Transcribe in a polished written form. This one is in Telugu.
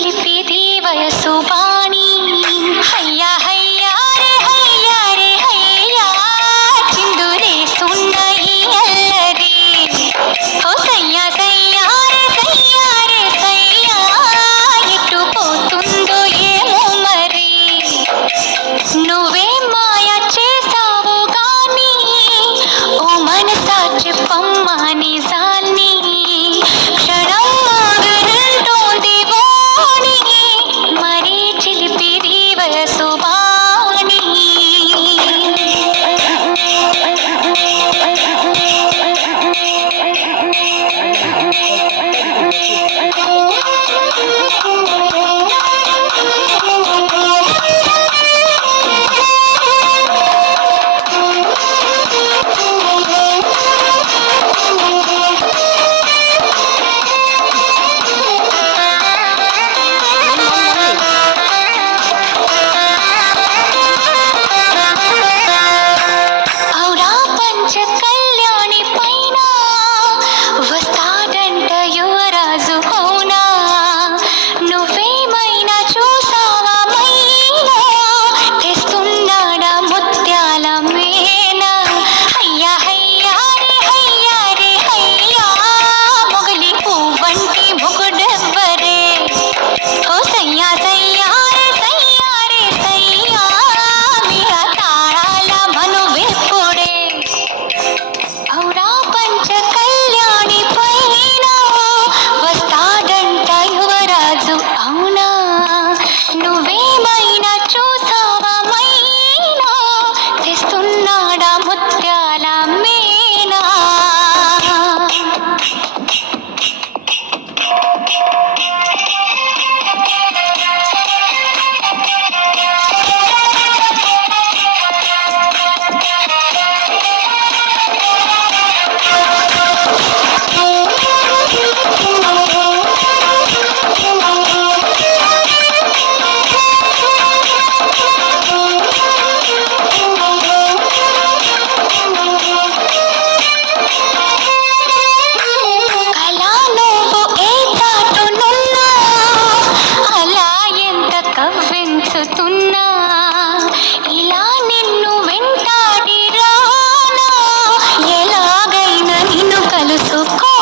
చిలిపిది వయసు బాణి హయ్యా హయ్యా రే హయ్యా రే హయ్యా చిందులేస్తున్న ఈ అల్లరి ఓ సయ్యా సయ్యా రే సయ్యా రే సయ్యా ఎటు పోతుందో ఏమో మరి నువ్వే మాయ చేసావు గాని ఓ మనసా చెప్పమ్మా నిజాన్ని క్షణం ఆగనంటోంది వాణి మరీ చిలిపిది వయసు బాణి ఔరా పంచ కళ్యాణి పైన వస్తాడంట యువరాజు అవునా నువ్వేమైనా చూసావా మైనా తెస్తున్నాడా ముత్యాల మేనా హయ్యా హయ్యా రే హయ్యా రే హయ్యా మొగలి పువ్వంటి మొగుడెవ్వరే ఓ సయ్యా సయ్యా రే సయ్యా రే సయ్యా మీర తాళాల మనువెప్పుడే ఔరా పంచ కళ్యాణి పైన వస్తాడంట యువరాజు అవునా నువ్వేమైనా చూసావా మైనా తెస్తున్నాడా ముత్యాల మేనా అలా నువ్వు ఏ చాటునున్నా అలా ఎంత కవ్వించుతున్నా ఇలా నిన్ను వెంటాడి రానా ఎలాగైనా నిన్ను కలుసుకో